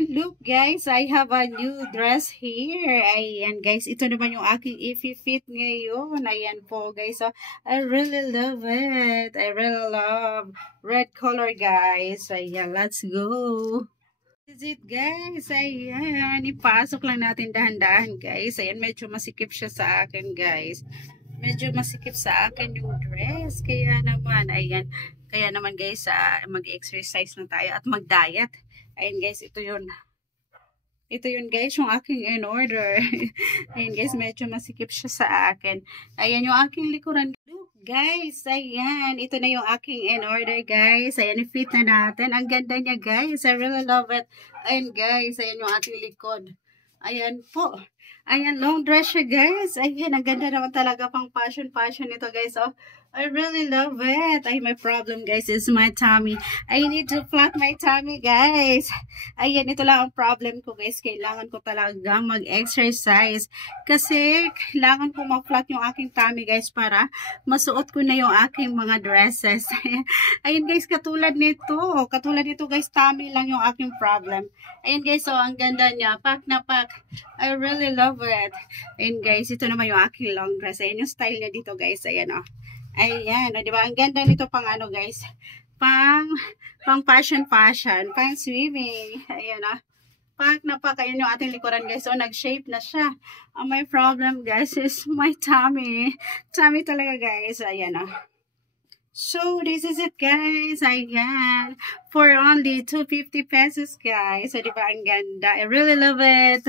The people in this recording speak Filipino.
Look guys, I have a new dress here. Ayan guys, ito naman yung aking i-fit ngayon. Ayan po guys. So, I really love it. I really love red color guys. Ayan, let's go. This is it guys. Ayan, ipasok lang natin dahan-dahan guys. Ayan, medyo masikip siya sa akin guys. Medyo masikip sa akin yung dress. Kaya naman, ayan. Kaya naman guys, mag-exercise na tayo at mag-diet. Ayan guys, ito yun. Ito yun guys, yung aking in order. Ayan guys, medyo masikip siya sa akin. Ayan yung aking likuran. Look guys, ayan. Ito na yung aking in order guys. Ayan, i-fit na natin. Ang ganda niya guys. I really love it. Ayan guys, ayan yung aking likod. Ayan po. Ayan, long dress siya guys. Ayan, ang ganda naman talaga pang fashion ito guys. Oh, I really love it. Ay, my problem guys is my tummy. I need to flat my tummy guys. Ayan, ito lang ang problem ko guys. Kailangan ko talaga mag-exercise. Kasi kailangan ko ma-flat yung aking tummy guys para masuot ko na yung aking mga dresses. Ayan guys, katulad nito. Katulad nito guys, tummy lang yung aking problem. Ayan guys, so ang ganda niya. Pack na pack. I really love it. Ayan guys, ito naman yung aking long dress. Ayan yung style niya dito guys. Ayan oh. Ayan, o, diba? Ang ganda nito pang ano guys, pang fashion, pang swimming. Ayan o, pack na pack. Ayan yung ating likuran guys, so nag-shape na siya. My problem guys is my tummy. Tummy talaga guys, ayan o. So, this is it guys. Ayan, for only 250 pesos guys. So, diba? Ang ganda. I really love it.